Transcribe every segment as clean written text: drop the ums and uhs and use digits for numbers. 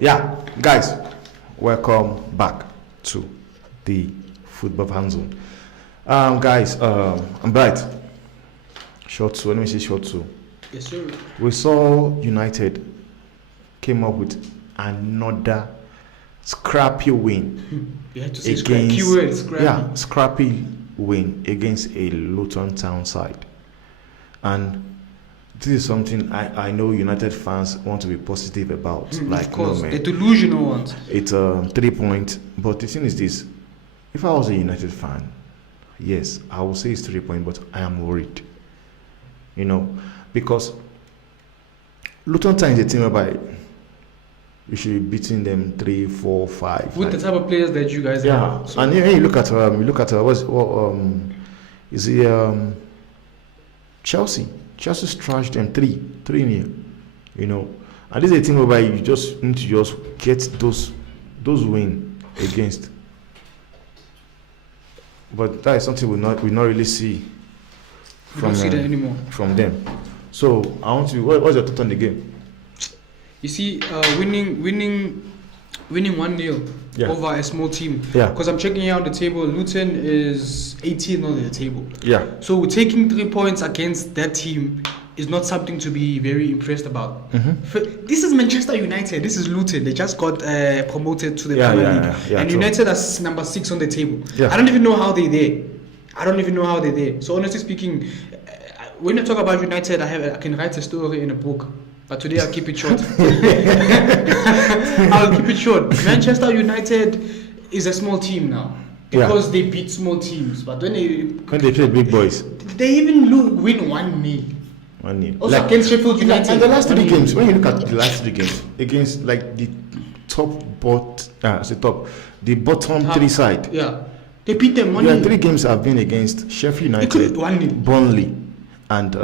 Yeah, guys, welcome back to the Football Fan Zone. Guys, I'm Bright. Short two, let me see short two. Yes, sir. We saw United came up with another scrappy win. You had to say against, keyword scrappy. Yeah, scrappy win against a Luton Town side. And this is something I know United fans want to be positive about. Of course, no, the delusional ones. It's 3 points, but the thing is this: if I was a United fan, yes, I would say it's 3 points, but I am worried. You know, because Luton Town is a team whereby you should be beating them 3, 4, 5. With the type of players that you guys have. So. And when you look at Chelsea. Chelsea's trashed them 3-0. You know, and this is a team whereby you just need to just get those wins against. But that is something we not really see from that anymore from them. So I want to. What's your thought on the game? You see, winning 1-0 over a small team. Yeah. Because I'm checking out the table. Luton is 18 on the table. Yeah. So taking 3 points against that team is not something to be very impressed about. Mm-hmm. This is Manchester United. This is Luton. They just got promoted to the Premier League. Yeah, and true. United is number 6 on the table. Yeah. I don't even know how they're there. So honestly speaking, when I talk about United, I can write a story in a book. But today I'll keep it short. Manchester United is a small team now because they beat small teams. But when they play big boys, they even win 1-0. 1-0. Also against Sheffield United. And the last 3 games, when you look at the last 3 games against like the bottom 3 side. Yeah, they beat them 1-0. Yeah, 3 games have been against Sheffield United, Burnley, and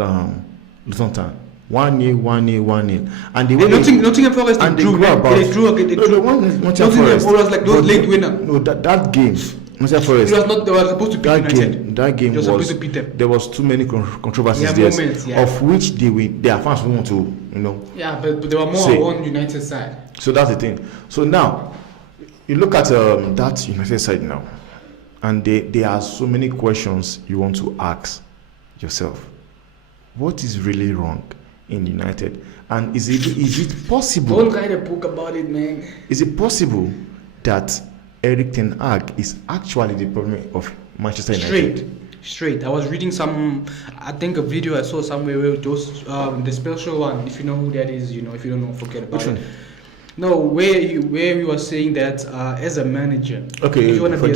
Luton Town. 1-0, 1-0, and they Nottingham Forest and they drew. Nottingham Forest was like those late winner. No, that game, Nottingham Forest. They were supposed to beat United. That game was supposed to beat them. There was too many controversies there, of which their fans want to, you know. Yeah, but they were more on United side. So that's the thing. So now you look at that United side now, and there are so many questions you want to ask yourself. What is really wrong in United, and is it possible? Don't write a book about it, man. Is it possible that Erik ten Hag is actually the problem of Manchester United? Straight. I was reading a video I saw somewhere where those the special one. If you know who that is, you know. If you don't know, forget about it. No, where we were saying that as a manager, okay, if you want to be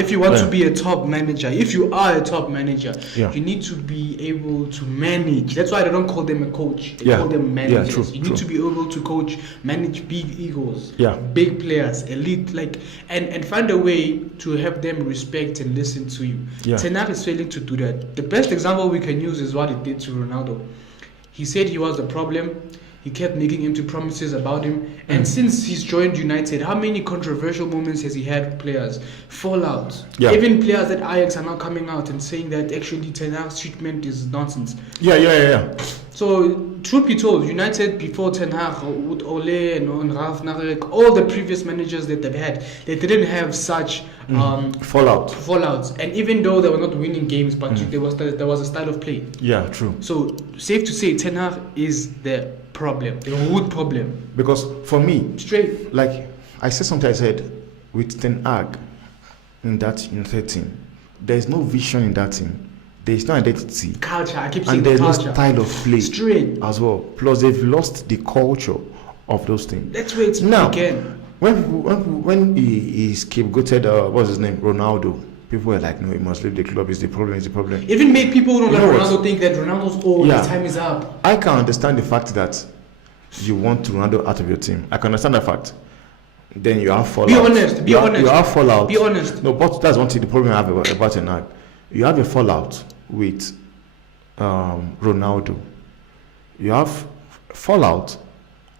if you want to be a top manager, if you are a top manager, you need to be able to manage. That's why they don't call them a coach; they call them managers. You need to be able to manage big egos, big players, elite, and find a way to have them respect and listen to you. Ten Hag is failing to do that. The best example we can use is what he did to Ronaldo. He said he was the problem. He kept making empty promises about him. And since he's joined United, how many controversial moments has he had with players? Fallout. Yeah. Even players at Ajax are now coming out and saying that actually Ten Hag's treatment is nonsense. Yeah. So, truth be told, United before Ten Hag, with Ole and Ralf Narek, all the previous managers that they've had, they didn't have such fallouts. And even though they were not winning games, but there was a style of play. Yeah, true. So, safe to say, Ten Hag is the problem, the root problem. Because for me, straight, like I said with Ten Hag in that United team, there is no vision in that team. There is no identity, culture. I keep saying, and there is no culture. style of play, straight as well. Plus, they've lost the culture of those teams. That's where it's now. Again. When he scapegoated what's his name, Ronaldo, people were like, no, he must leave the club. It's the problem. Even made people who don't like Ronaldo think that Ronaldo's old. His time is up. I can understand the fact that you want Ronaldo out of your team. I can understand that fact. Then you have fallout. Be honest. You have fallout. Be honest. No, but that's one thing. The problem I have about Ten Hag. You have a fallout with Ronaldo. You have fallout,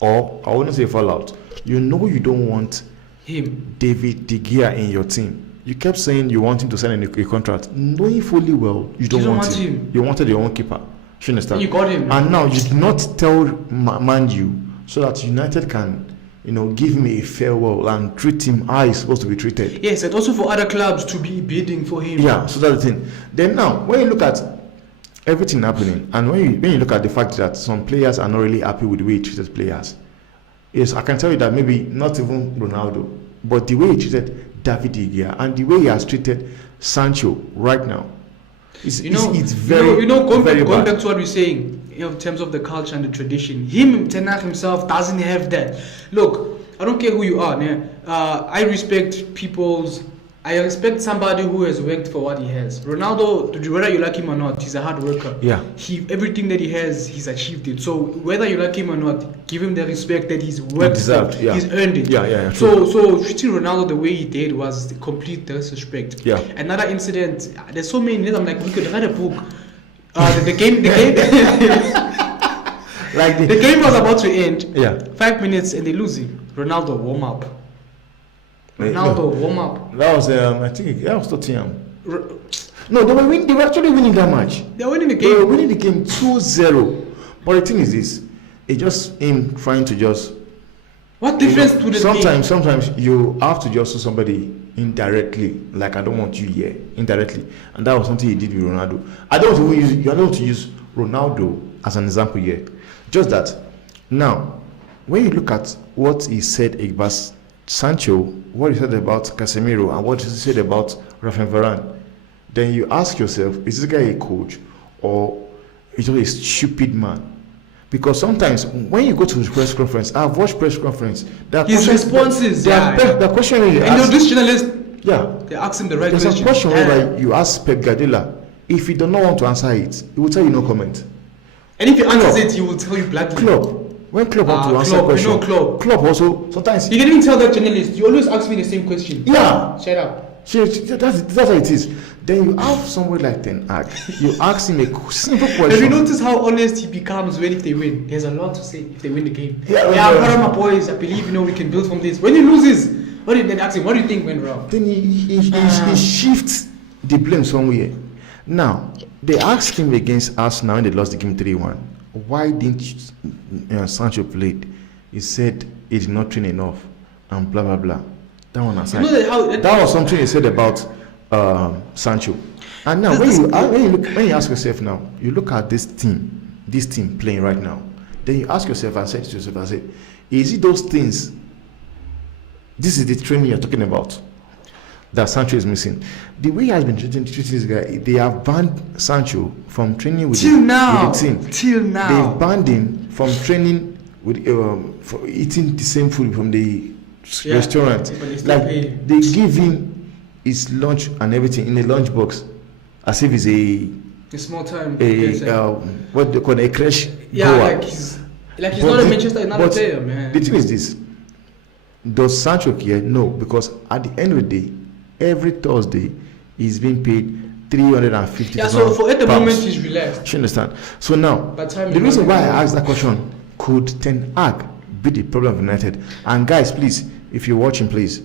or I wouldn't say fallout. You know you don't want David De Gea in your team. You kept saying you want him to sign a contract, knowing fully well you don't want him. You wanted your own keeper. You understand? You got him. And now you did not tell Man U so that United can, give him a farewell and treat him how he's supposed to be treated. Yes, and also for other clubs to be bidding for him. Yeah, so that's the thing. Then now, when you look at everything happening, and when you look at the fact that some players are not really happy with the way he treated players, yes, I can tell you that maybe not even Ronaldo, but the way he treated David De Gea and the way he has treated Sancho right now, it's very, going very back bad. to what we're saying, in terms of the culture and the tradition, Ten Hag himself doesn't have that. Look, I don't care who you are, I respect I respect somebody who has worked for what he has. Ronaldo, whether you like him or not, he's a hard worker. Yeah. Everything that he has, he's achieved it. So whether you like him or not, give him the respect that he's worked for. Yeah. He's earned it. Yeah. So treating Ronaldo the way he did was complete disrespect. Yeah. Another incident. There's so many. I'm like, we could write a book. The game. Like the game was about to end. Yeah. 5 minutes and they lose it. Ronaldo warm up. Warm up. That was I think that was Tottenham. No, they were actually winning that match. They were winning the game. They were winning the game 2-0. But the thing is this, it's just him trying to just. What difference to the game? Sometimes you have to just do somebody indirectly, like I don't want you here, indirectly, and that was something he did with Ronaldo. I don't want to use Ronaldo as an example here. Just that now, when you look at what he said about Sancho, what he said about Casemiro, and what he said about Rafael Varane, then you ask yourself, is this guy a coach or is he a stupid man? Because sometimes when you go to the press conference, I've watched press conference. His responses, the question you ask, this journalist, they ask him the right question. There's a question where you ask Pep Guardiola, if he does not want to answer it, he will tell you no comment. And if he answers it, he will tell you bladly. When Klopp wants to answer a question, Klopp also sometimes. You can even tell that journalist, you always ask me the same question. Yeah. Shut up. That's how it is. Then you have somebody like Ten Hag. You ask him a simple question. Have you noticed how honest he becomes if they win? There's a lot to say if they win the game. Yeah, I'm proud of my boys. I believe we can build from this. When he loses, then ask him, what do you think went wrong? Then he shifts the blame somewhere. Now they asked him against Arsenal when they lost the game 3-1. Why didn't Sancho play? He said he did not train enough and blah blah blah. That one aside. That was something he said about Sancho. And now when you ask yourself now, you look at this team playing right now, then you ask yourself and say to yourself, is it those things? This is the training you're talking about that Sancho is missing. The way he has been treating this guy, they have banned Sancho from training with the team. Till now. They've banned him from training with for eating the same food from the restaurant. Like they give him his lunch and everything in a lunch box, as if it's a small time. What they call a crash. Yeah, he's not a Manchester United player, man. The thing is this: does Sancho care? No, because at the end of the day, every Thursday he's being paid 350. Yeah, so for at the moment he's relaxed. You understand? So now the reason why I asked that question: could Ten Hag be the problem of United? And guys, please, if you're watching, please,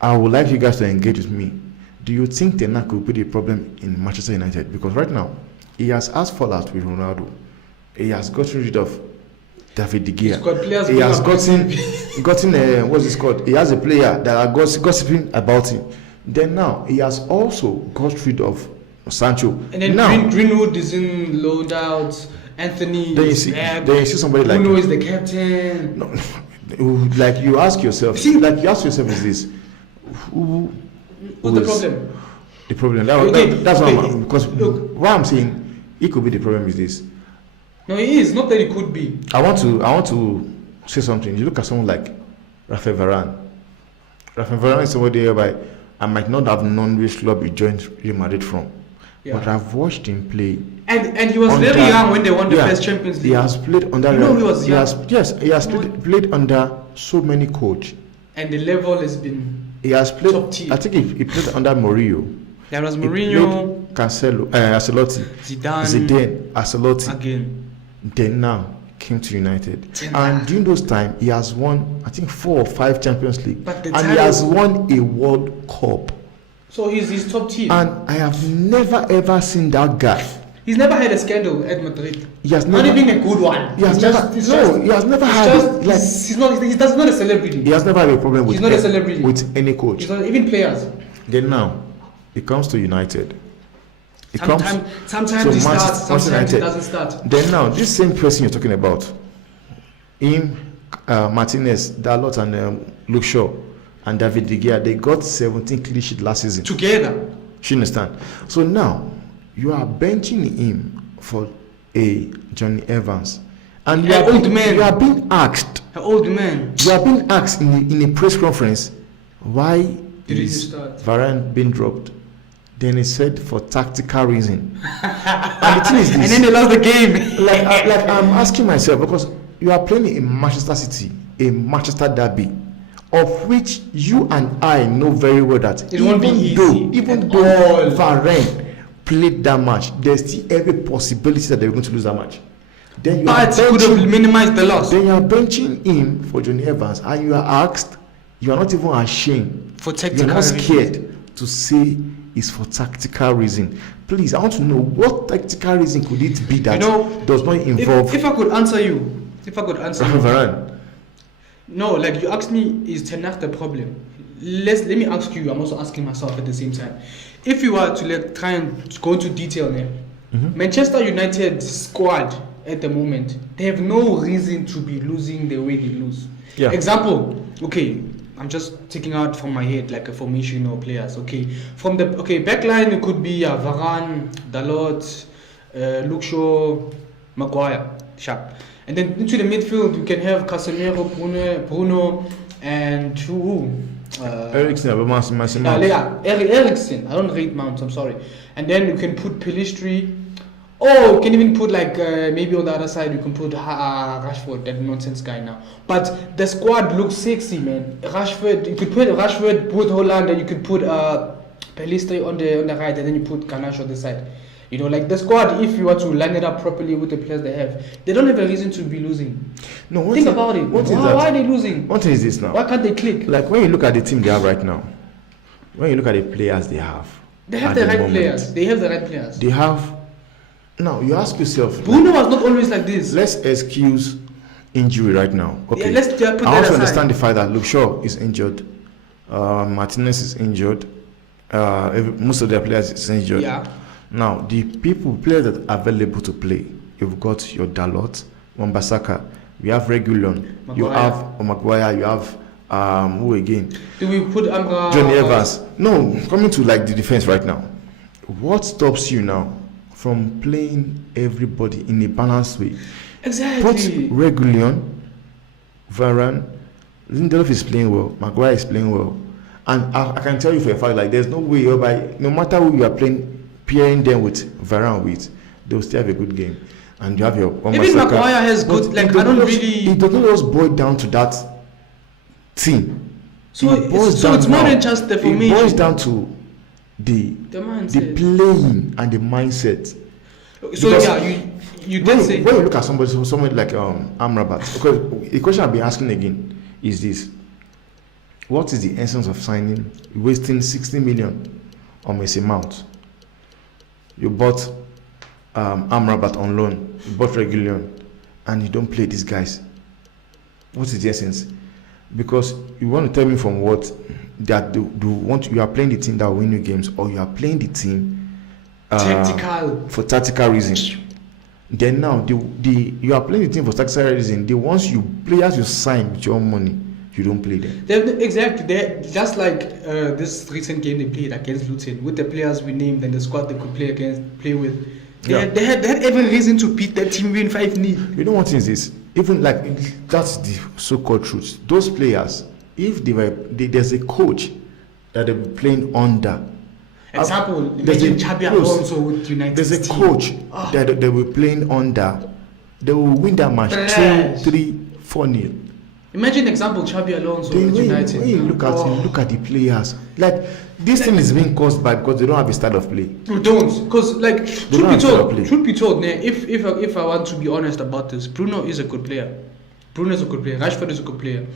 I would like you guys to engage with me. Do you think Ten Hag could be the problem in Manchester United? Because right now he has fallout with Ronaldo. He has gotten rid of David De Gea. He has gotten what's this called? He has a player that are gossiping about him. Then now he has also got rid of Sancho. And then now, Greenwood is in loaned out. Anthony is back. Then you see somebody like Bruno is the captain. No, like you ask yourself. Is this who's the problem? The problem. That's what because what I'm saying, it could be the problem is this. No, it is not that it could be. I want to say something. You look at someone like Rafael Varane. Rafael Varane is somebody whereby I might not have known which club he joined Real Madrid from, but I've watched him play. And he was very young when they won the first Champions League. He has played under. He was young. He has played under so many coaches. And the level has been. He has played. Top tier. I think he played under Mourinho. There was Mourinho, Cancelo, Ancelotti, Zidane, Ancelotti. Again. Then now came to United, and during those time he has won I think 4 or 5 Champions League, and he has won a World Cup. So he's top tier. And I have never ever seen that guy He's never had a scandal at Madrid. He has not never, even a good one. He has never. He has never had. He's not a celebrity. He has never had a problem with. He's not a celebrity with any coach. He's not even players. Then now, it comes to United. Sometimes he starts. Sometimes he doesn't start. Then now, this same person you're talking about, him, Martinez, Dalot, and Luke Shaw, and David De Gea, they got 17 clean sheet last season together. You understand? So now you are benching him for a Johnny Evans, and you are being asked. An old man. You are being asked in a press conference, why is Varane being dropped? Then he said for tactical reason. And the thing is this, and then they lost the game. like I'm asking myself, because you are playing in Manchester City, a Manchester derby, of which you and I know very well that it won't be easy. Even though Varane played that match, there's still every possibility that they're going to lose that match. Then you but could have minimized the loss. Then you are benching him for Johnny Evans, and you are asked, you are not even ashamed. For tactical, you're not scared to say it's for tactical reason. Please, I want to know what tactical reason could it be that does not involve. If I could answer you, Varane. No, like you asked me, is Ten Hag the problem? Let me ask you. I'm also asking myself at the same time. If you were to try and go into detail now, Manchester United squad at the moment, they have no reason to be losing the way they lose. Yeah. Example, okay, I'm just taking out from my head like a formation or players. Okay, from the backline it could be Varane, Dalot, Luke Shaw, Maguire, sharp. And then into the midfield you can have Casemiro, Bruno, and who? Eriksen, Eriksen. I don't rate Mount. I'm sorry. And then you can put Pelistri. Oh, you can even put maybe on the other side you can put Rashford, that nonsense guy now. But the squad looks sexy, man. Rashford, you could put Rashford, put Holland, and you could put Pelistri on the right, and then you put Ganache on the side. You know, like the squad, if you were to line it up properly with the players they have, they don't have a reason to be losing. No, think about it. Why are they losing? One thing is this now. Why can't they click? Like when you look at the team they have right now, when you look at the players they have the right players. They have the right players. They have. Now you ask yourself. Bruno was not always like this. Let's excuse injury right now. Okay. Yeah, let's put that I also aside. understand the fact that Luke Shaw is injured, Martinez is injured, most of their players is injured. Yeah. Now the players that are available to play, you've got your Dalot, Wan-Bissaka, we have Reguilon, you have Maguire, you have who again? Do we put Johnny Evans? No, coming to the defense right now. What stops you now from playing everybody in a balanced way? Exactly. Put Reguilon, Varane, Lindelof is playing well, Maguire is playing well, and I can tell you for a fact, there's no way whereby no matter who you are pairing them with Varane with, they'll still have a good game. And you have your even Maguire has good. I don't really. It doesn't just boil down to that team. So it's more than just the formation. It boils down to the playing and the mindset. So because you did say when you look at somebody like Amrabat, because the question I'll be asking again is this: what is the essence of signing, wasting 60 million on Mason Mount? You bought Amrabat on loan, you bought Reguilon, and you don't play these guys. What is the essence? Because you want to tell me from what that you are playing the team that will win you games, or you are playing the team for tactical reasons. Then now you are playing the team for tactical reasons. The ones players you sign with your own money, you don't play them. Exactly. Just like this recent game they played against Luton, with the players we named and the squad they could play with. They had every reason to beat that team win 5-0. You know what is this? Even that's the so-called truth. Those players, if there's a coach that they were playing under. Example, imagine Xabi Alonso with United. There's a coach that they were playing under. They will win that match 2-3, 4-0. Imagine example Xabi Alonso with United. When you look at the players, this thing is being caused because they don't have a style of play. You don't, because truth be told, if I want to be honest about this, Bruno is a good player. Rashford is a good player.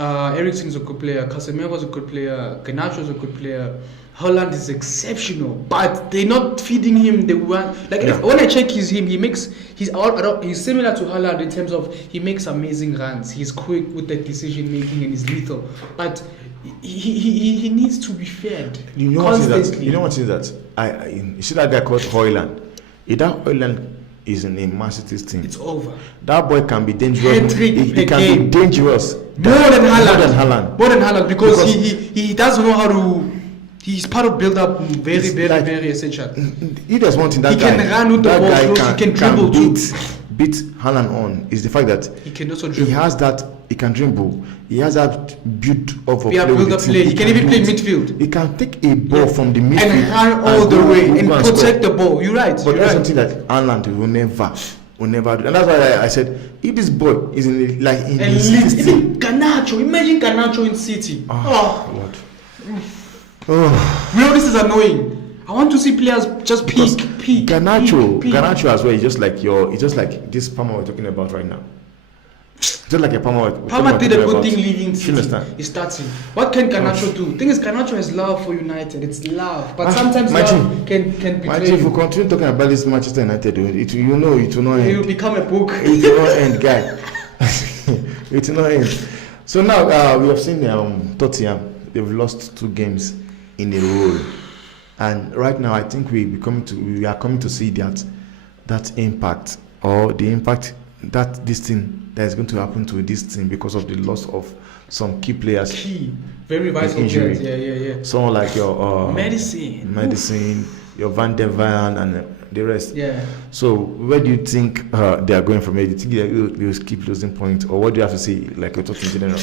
Eriksen's a good player. Casemiro's a good player. Garnacho's a good player. Holland is exceptional, but they're not feeding him the one. When I check he's similar to Holland in terms of he makes amazing runs. He's quick with the decision making and he's lethal, but he needs to be fed constantly. You know what is that? You see that guy called Hoyland. If that Hoyland is in a Man City's team, it's over. That boy can be dangerous. He can be dangerous more than Haaland because he doesn't know how to. He's part of build-up, very essential. If there's one thing that he can run with the ball close, he can dribble too. Beat Haaland on is the fact that he can also dribble. He has that. He can dribble. He has that build-up play. He can even play midfield. He can take a ball from the midfield and run all the way and protect the ball. You're right. But there's something that Haaland will never do, and that's why I said if this boy is in even Garnacho. Imagine Garnacho in City. Lord. You know this is annoying. I want to see players just peak. Garnacho as well. It's just like this Palmer we're talking about right now. Just like a Palmer did a good thing leaving City. He's starting. What can Garnacho do? The thing is, Garnacho has love for United. It's love, but sometimes love can betray. Imagine if we continue talking about this Manchester United, it will not end. It will become a book. It will not end, guy. It will not end. So now we have seen Tottenham. They've lost 2 games in a row, and right now I think we are coming to see that impact, or the impact that this thing that is going to happen to this team because of the loss of some key players. Very vital injury. Yeah. Someone like your medicine, your Van der Vaart and the rest. Yeah. So where do you think they are going from here? Do you think they will keep losing points, or what do you have to say, like you're talking in general?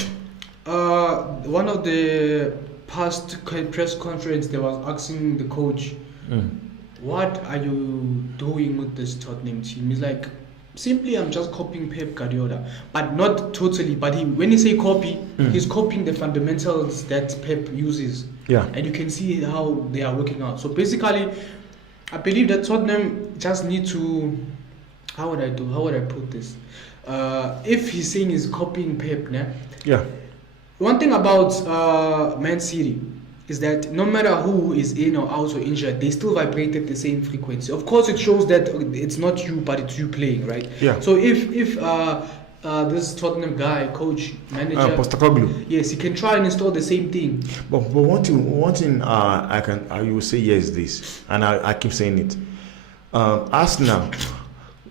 One of the past press conference, they was asking the coach, what are you doing with this Tottenham team? He's like, simply I'm just copying Pep Guardiola, but not totally. But when he say copy, he's copying the fundamentals that Pep uses. Yeah. And you can see how they are working out. So basically, I believe that Tottenham just need to, how would I put this? If he's saying he's copying Pep, yeah. One thing about Man City is that no matter who is in or out or injured, they still vibrate at the same frequency. Of course, it shows that it's not you, but it's you playing, right? Yeah. So if this Tottenham guy, coach, manager, Postecoglou, yes, he can try and install the same thing. But one thing I will say here is this, and I keep saying it. Arsenal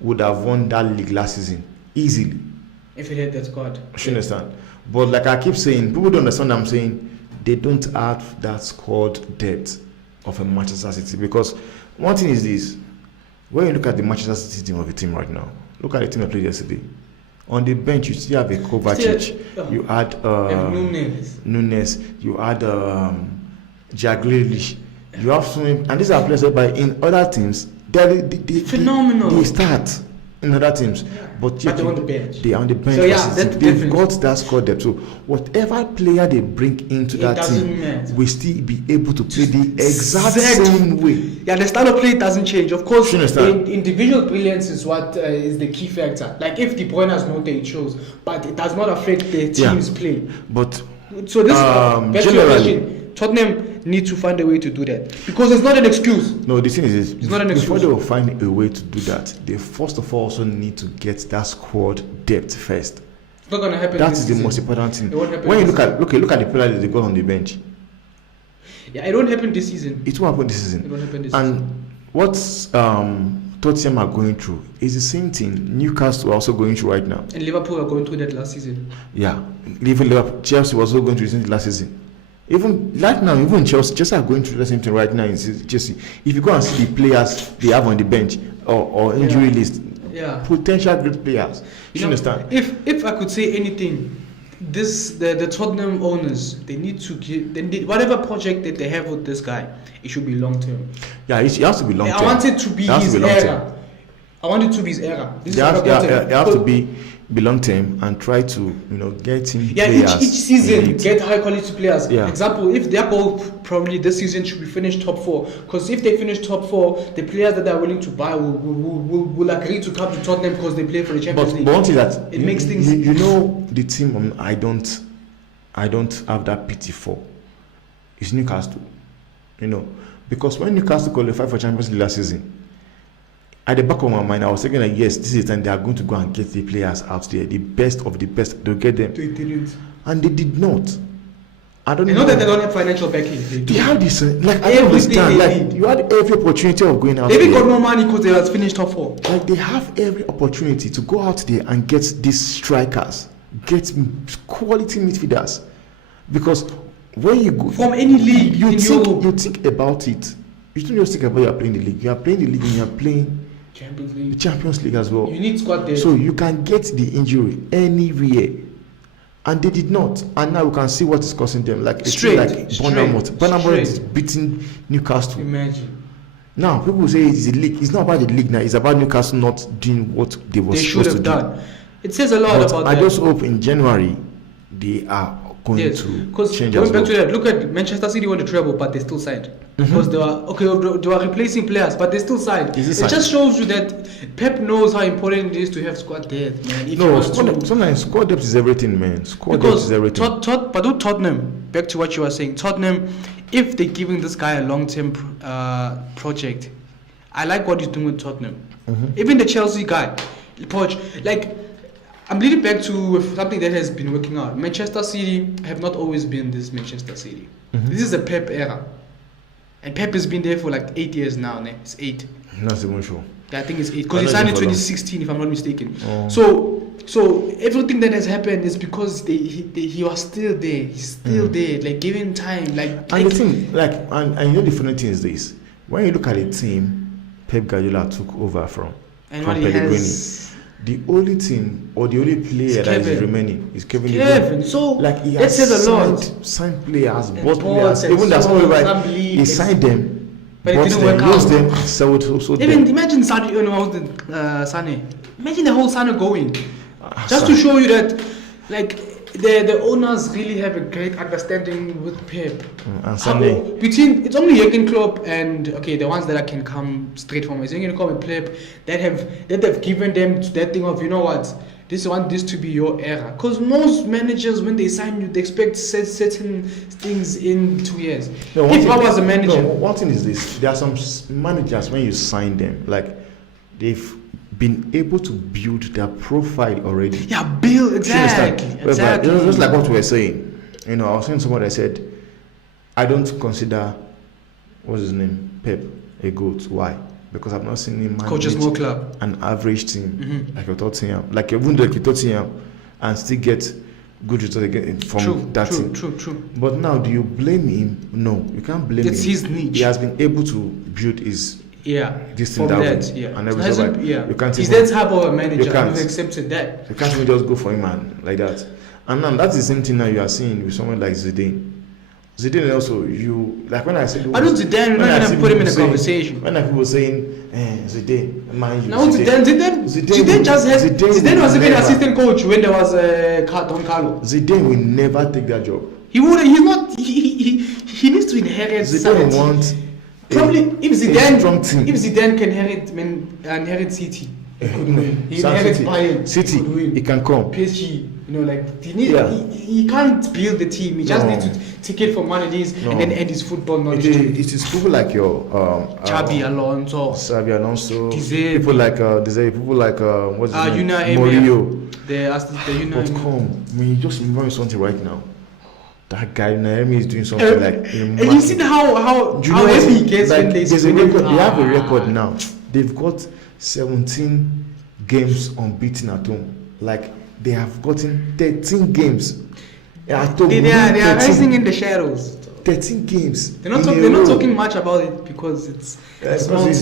would have won that league last season easily if it had that squad. You understand? But like I keep saying, people don't understand what I'm saying. They don't have that squad depth of a Manchester City, because one thing is this: when you look at the Manchester City team of the team right now, look at the team that played yesterday. On the bench, you still have a Kovacic. You had Nunes. You had Jack Grealish. You have so many, and these are players whereby in other teams they phenomenal. They start in other teams, but they're on the bench. They are on the bench. So they've got that squad depth. So whatever player they bring into that team, will still be able to play the exact same way. Yeah, the style of play doesn't change. Of course, individual brilliance is what is the key factor. Like if De Bruyne has no day, it shows, but it does not affect the team's play. But so this generally, Tottenham need to find a way to do that, because it's not an excuse. No, the thing is, it's not an excuse. Before they will find a way to do that, they first of all also need to get that squad depth first. It's not going to happen. That is the most important thing. When you look at the players that they got on the bench. Yeah, it won't happen this season. It won't happen this season. It won't happen this season. And what Tottenham are going through is the same thing Newcastle are also going through right now. And Liverpool are going through that last season. Yeah, Liverpool, Chelsea was also going through it last season. Even right now, even Chelsea are going through the same thing right now in Chelsea. If you go and see the players they have on the bench or injury list, potential great players. You understand? If I could say anything, the Tottenham owners, they need to whatever project that they have with this guy, it should be long term. Yeah, it has to be long term. I want it to be his era. I want it to be his era. It has to be long term and try to get him players. Each season get high quality players. Yeah. Example, if their goal probably this season should be finished top 4, because if they finish top 4, the players that they are willing to buy will agree to come to Tottenham because they play for the Champions League. But one thing that it makes things. The team I don't I don't have that pity for is Newcastle. Because when Newcastle qualified for Champions League last season, at the back of my mind, I was thinking like, yes, this is the time they are going to go and get the players out there, the best of the best. They'll get them. They didn't. And they did not. I don't know. Know that they don't have financial backing. They have this, like, I don't understand. Like, you had every opportunity of going out. They even got more money because they had finished top 4. Like, they have every opportunity to go out there and get these strikers, get quality midfielders. Because when you go from any league, you think about it. You don't just think about you are playing the league. You are playing the league and you are playing the Champions League as well. You need squad depth. So you can get the injury anywhere. And they did not. And now we can see what is causing them. Like Bournemouth. Bournemouth is beating Newcastle. Imagine. Now people say it's the league. It's not about the league now. It's about Newcastle not doing what they were supposed to do. Done. It says a lot about that. I just hope in January they are going to change. Going back to that, look at Manchester City won the treble, but they still signed. Because they were replacing players, but they still signed. It just shows you that Pep knows how important it is to have squad depth, man. Sometimes squad depth is everything, man. Squad depth is everything. But Tottenham, back to what you were saying, Tottenham, if they're giving this guy a long-term project, I like what he's doing with Tottenham. Even the Chelsea guy, Poch, like, I'm leading back to something that has been working out. Manchester City have not always been this Manchester City. This is a Pep era. And Pep has been there for like 8 years now. It's 8. Not even sure. Yeah, I think it's 8. Because he signed in 2016, if I'm not mistaken. So everything that has happened is because he was still there. He's still there. Like, giving time. The thing, the funny thing is this. When you look at the team Pep Guardiola took over from Pellegrini, the only team or the only player that is remaining is Kevin De Bruyne. So he has signed players, bought players. Even that's not right. He signed them, but it didn't work out. Them, imagine Sane. Imagine the whole Sane going. Just to show you that, like, the owners really have a great understanding with Pep. And Sunday. It's only Jurgen Klopp and the ones that can come straight from us. Jurgen Klopp and Pep that have given them that thing of, you know what, want this to be your era. Because most managers, when they sign you, they expect certain things in 2 years. If I was a manager, one thing is this: there are some managers when you sign them, like they've been able to build their profile already. Yeah, build exactly. Just like what we were saying. I was saying someone that said, I don't consider what's his name, Pep, a GOAT. Why? Because I've not seen him manage club, an average team like you're Tottenham, like a wound like Tottenham, and still get good results from that team. True. But now, do you blame him? No, you can't blame him. It's his niche. He has been able to build his this thing and everything. You can't. He's that type of a manager. You've accepted that. You can't even just go for him and like that. And now that's the same thing now you are seeing with someone like Zidane. Zidane also, when I said, I don't Zidane, you're not gonna put him in a conversation. When people saying Zidane, man, Zidane was even assistant coach when there was Don Carlo. Zidane will never take that job. He would. He's not. He needs to inherit. Zidane wants probably if Zidane can inherit City. He inherits Bayern. City, he can come. PSG, he can't build the team. He just needs to take it from one of these and then add his football knowledge. It is people like your Xabi Alonso, people like people like what's his name? Mourinho. But come, you just remember something right now. That guy Naomi is doing something and you see how heavy he gets when they have a record now. They've got 17 games unbeaten at home. Like, they have gotten 13 games at home. They are rising in the shadows. 13 games. They're not talking much about it because it's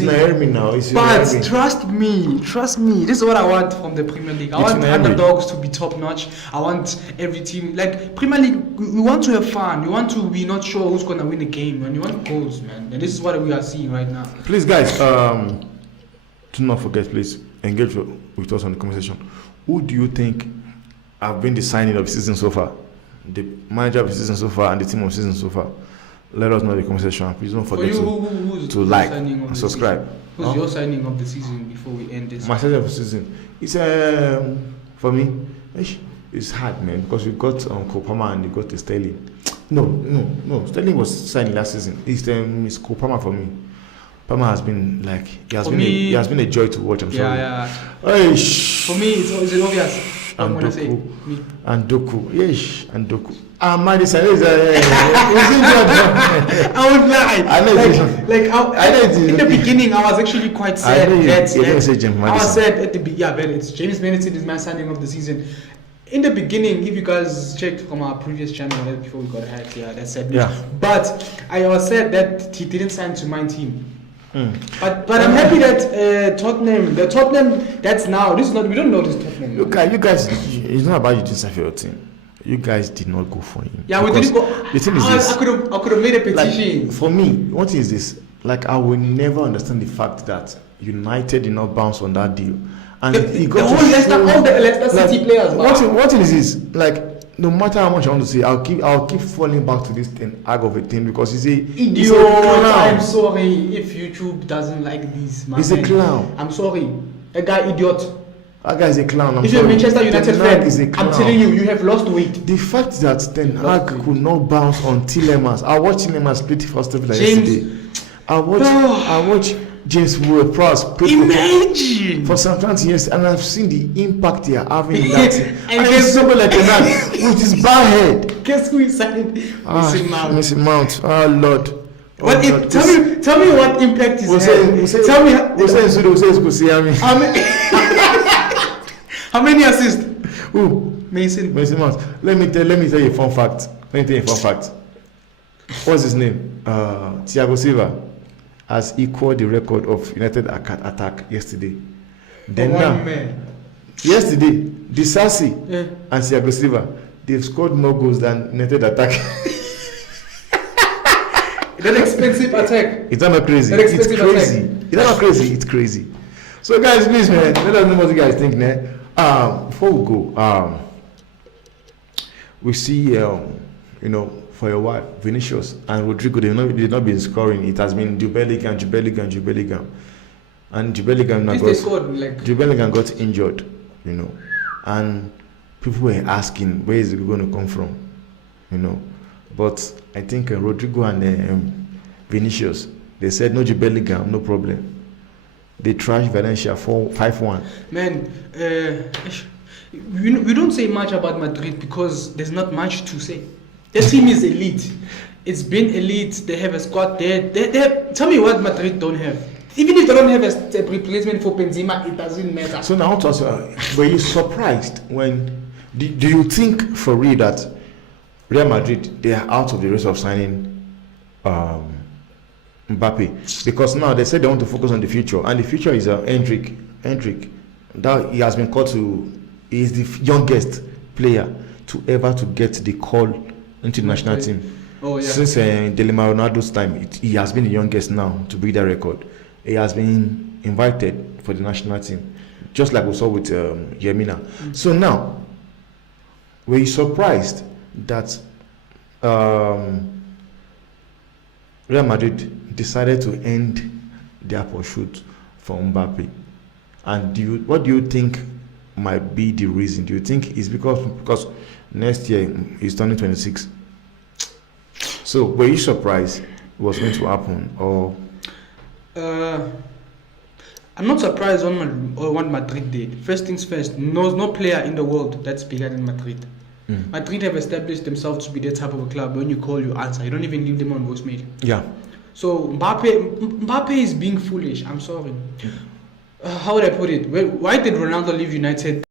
Naomi now. But trust me, this is what I want from the Premier League. I want underdogs to be top notch. I want every team, like Premier League, we want to have fun. We want to be not sure who's gonna win the game, and you want goals, man. And this is what we are seeing right now. Please, guys, do not forget, please engage with us on the conversation. Who do you think have been the signing of the season so far? The manager of the season so far and the team of the season so far? Let us know in the conversation. Please don't forget to like and subscribe. Who's your signing of the season before we end this? My signing of the season. It's for me. it's hard, man, because we've got Kopama and you've got the Sterling. No. Sterling was signed last season. It's Kopama for me. Palmer has been like he has been a joy to watch. I'm sorry. Yeah. Hey, for me, it's obvious. And Doku, yes, and Doku. Madison is I would lie. In the beginning, I was actually quite sad. I was sad at the beginning. But it's James Madison is my signing of the season. In the beginning, if you guys checked from our previous channel before we got hacked, that's sad. Yeah. But I was sad that he didn't sign to my team. But I'm happy that Tottenham, that's now. This is not. We don't know this Tottenham. Look, you guys, it's not about you didn't sign for your team. You guys did not go for him. Yeah, we didn't go. The thing is this. I could have made a petition. Like, for me, what is this? Like, I will never understand the fact that United did not bounce on that deal, and he got all the Leicester City players. What is this? Like, no matter how much I want to say, I'll keep falling back to this thing of a thing because he's a idiot. I'm sorry if YouTube doesn't like this. He's a clown. I'm sorry, a guy idiot. That guy is a clown. If you're a Manchester United fan, I'm telling you, you have lost weight. The fact that Ten Hag could not bounce on Tielemans. I watched Tielemans play the first time yesterday. I watched James Ward-Prowse play for Southampton yesterday, and I've seen the impact they are having in that. And he's somebody like that with his bad head. Guess who is signed? Mason Mount. Oh Lord. Tell me what impact is having. Tell me. How many assists? Who? Mason Mount. Let me tell you a fun fact. What's his name? Thiago Silva has equaled the record of United attack yesterday. Yesterday, Disasi and Thiago Silva, they've scored more goals than United attack. That expensive attack. It's not crazy. It's crazy. So guys, please, man, let us know what you guys think, man. Before we go, we see, for a while, Vinicius and Rodrigo, they've not been scoring. It has been Jude Bellingham. And Jude Bellingham got injured, and people were asking, where is it going to come from, But I think Rodrigo and Vinicius, they said, no Jude Bellingham, no problem. They trashed Valencia 5-1. Man, we don't say much about Madrid because there's not much to say. Their team is elite. It's been elite. They have a squad there. They have, tell me what Madrid don't have. Even if they don't have a replacement for Benzema, it doesn't matter. So now, were you surprised when? Do you think for real that Real Madrid, they are out of the race of signing Mbappe? Because now they said they want to focus on the future, and the future is Hendrik. That he has been called to. He is the youngest player to ever to get the call into the national team. Oh, yeah. Since Ronaldo's time, he has been the youngest now to break that record. He has been invited for the national team, just like we saw with Yemina. So now, were you surprised that Real Madrid decided to end their pursuit for Mbappe? And what do you think might be the reason? Do you think it's because next year he's turning 26? So were you surprised it was going to happen, or? I'm not surprised on what Madrid did. First things first, no player in the world that's bigger than Madrid. Madrid have established themselves to be that type of a club. When you call, you answer. You don't even leave them on voicemail. Yeah. So Mbappe is being foolish. I'm sorry. How would I put it? Why did Ronaldo leave United?